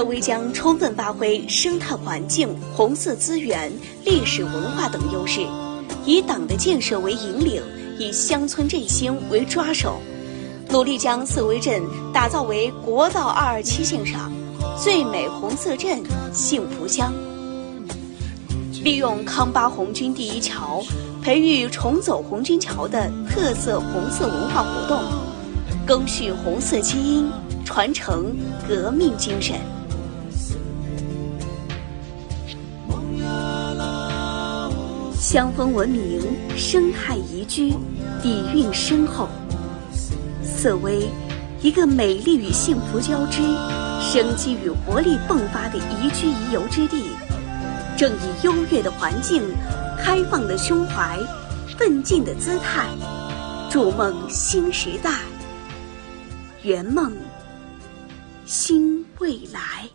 色威将充分发挥生态环境、红色资源、历史文化等优势，以党的建设为引领，以乡村振兴为抓手，努力将色威镇打造为国道227线上最美红色镇、幸福乡。利用康巴红军第一桥，培育重走红军桥的特色红色文化活动，赓续红色基因，传承革命精神。乡风文明，生态宜居，底蕴深厚。色威，一个美丽与幸福交织、生机与活力迸发的宜居宜游之地，正以优越的环境、开放的胸怀、奋进的姿态，筑梦新时代，圆梦新未来。